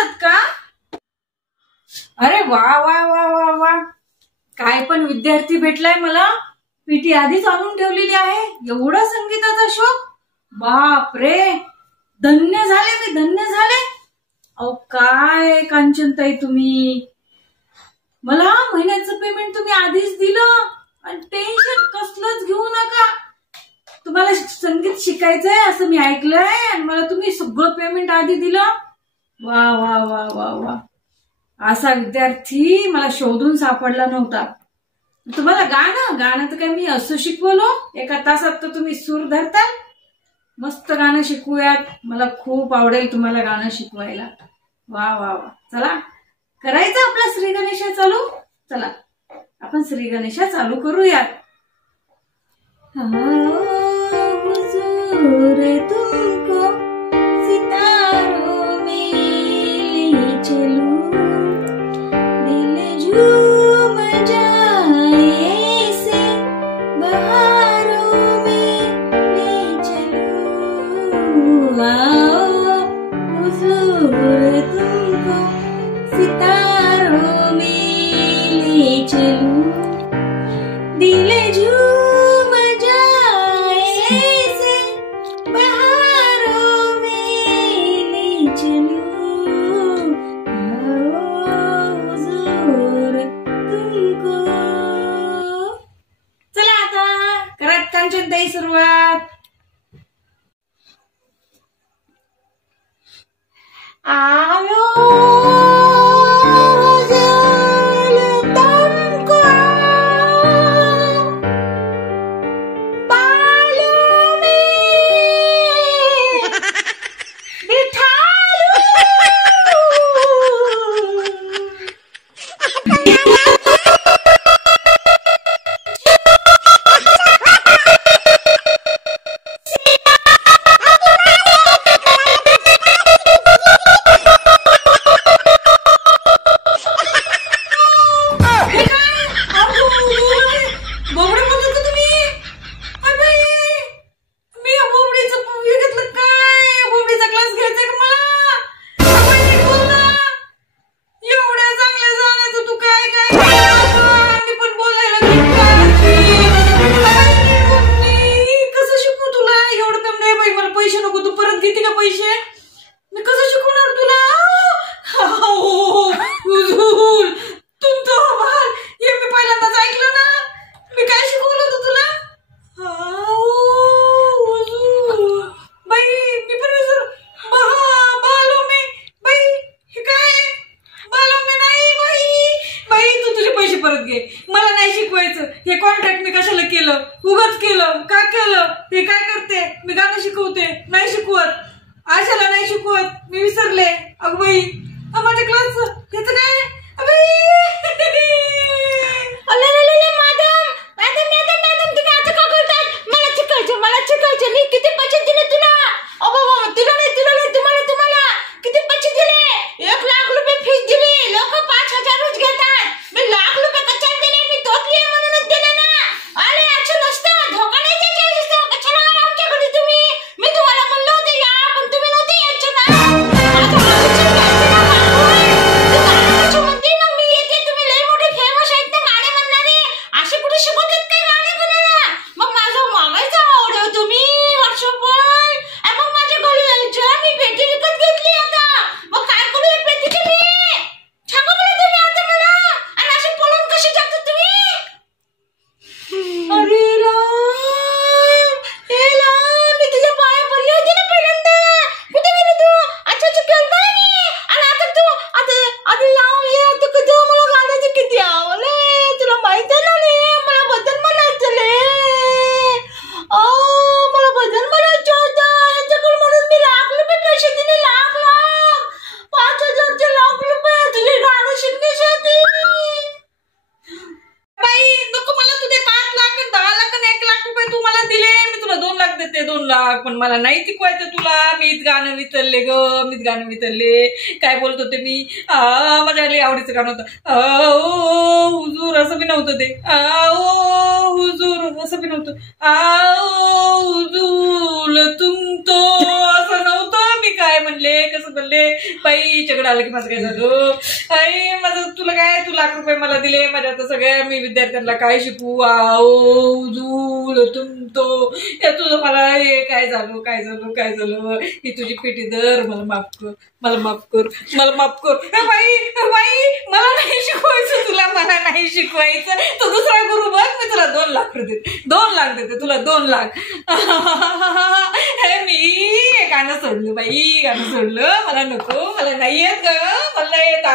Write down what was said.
म्हणतात का? अरे वा वा वा वा वा, काय पण विद्यार्थी भेटलाय मला. पीटी आधीच आणून ठेवलेली आहे. एवढा संगीताचा शोक, बाप रे, धन्य झाले मी, धन्य झाले. अहो काय कांचनताई, तुम्ही मला महिन्याचं पेमेंट तुम्ही आधीच दिलं आणि टेन्शन कसलंच घेऊ नका. तुम्हाला संगीत शिकायचंय असं मी ऐकलंय आणि मला तुम्ही सगळं पेमेंट आधी दिलं. वा वा वा वा वा, असा विद्यार्थी मला शोधून सापडला नव्हता. तुम्हाला गाणं तर काय मी असं शिकवलो, एका तासात तर तुम्ही सूर धरताल. मस्त गाणं शिकूयात, मला खूप आवडेल तुम्हाला गाणं शिकवायला. वा वा वा, चला करायचं आपला श्री गणेशा चालू. चला आपण श्री गणेशा चालू करूयात. हुजूर तुमको सितारों में ले चलूं, दिल झूम जाए ऐसे बहारों में ले चलूं. आओ हुजूर तुमको सितारों में ले चलूं, दिल झूम जाए ऐसे बहारों में ले चलूं. आओ हुजूर तुमको. चला आता करत कांचनताई सुरुवात. आलो मला नाही शिकवायचं. हे कॉन्ट्रॅक्ट मी कशाला केलं, उगाच केलं, का केलं, हे काय करते मी, गाणं शिकवते, नाही शिकवत, आशाला नाही शिकवत, मी विसरले. अगं बाई, माझ्या क्लास ह्याचं काय. मला शिकायचं. मी किती पैसे दिले तुला? तुला नाही, तुम्हाला किती पैसे दिले? 1 लाख रुपये फीस दिली. लोक 5,000 रोज घेतात. मी लाख रुपये कशाला दिले? मी तोतली म्हणूनच दिले ना. अरे असं नसतं, धोका नाही द्यायचा. कशाला आला आमच्याकडे तुम्ही? मी तुम्हाला म्हणलं होतं या, पण तुम्ही नव्हते यायचे ना. मी येते, तुम्ही लई मोठे फेमस आहेत ना गाणे म्हणणारे. असे कुठे शिकवतात काय गाणे म्हणायला? मग माझं मागायचं आवड तुम्ही वर्षभर. मग माझ्या घरी यायचं, मी पेटी विकत घेतली आता. मग काय करू या पेटीचे मी? सांगा बरं तुम्ही आता मला. आणि असे पळून कसे जाता तुम्ही? अरे राम, हे राम, मी तुझ्या पाया पडली होती ना पहिल्यांदा. कुठे गेली तू? अच्छा चुकेल काय मी? आणि आता तू आता लाव ये. तू कधी मला गाण्याचे किती आवडले तुला माहित आहे ना रे. मला भजन म्हणायचं रे. मला भजन म्हणायचं होतं. याच्याकडे म्हणून मी लाख रुपये पैसे दिले. लाख 5,000चे लाख रुपये तुझे गाणं शिकण्यासाठी. बाई नको, मला तुझे 5 लाख 10 लाख आणि 1 लाख रुपये तू मला दिले. मी तुला 2 लाख देते, 2 लाख. पण मला नाही शिकवायचं तुला. मीच गाणं विसरले ग, मीच गाणं विसरले. काय बोलत होते मी? माझ्या लई आवडीचं गाणं होतं. आओ हुजूर, असं बी नव्हतं ते. आओ हुजूर, असं बी नव्हतं. आओ हुजूर तुम तो, असं नव्हतं. मी काय म्हणले, कसं म्हणले, बाई हिच्याकडे आलं की माझं काय झालं. आई माझं तुला काय, तू ₹1,00,000 मला दिले, माझ्या आता सगळ्या मी विद्यार्थ्यांना काय शिकवू, उजूळ तुमतो, हे तुझं मला हे काय झालं काय झालं काय झालं. ही तुझी पिटी दर, मला माफ कर, मला माफ कर, मला माफ कर. बाई बाई मला नाही शिकवायचं तुला, मला नाही शिकवायचं. तो दुसरा गुरु बघ, मी तुला 2 लाख देते, 2 लाख देते तुला, 2 लाख. मी गाणं सोडलं बाई, गाणं सोडलं. मला नको, मला नाही येत ग, मला नाही येत.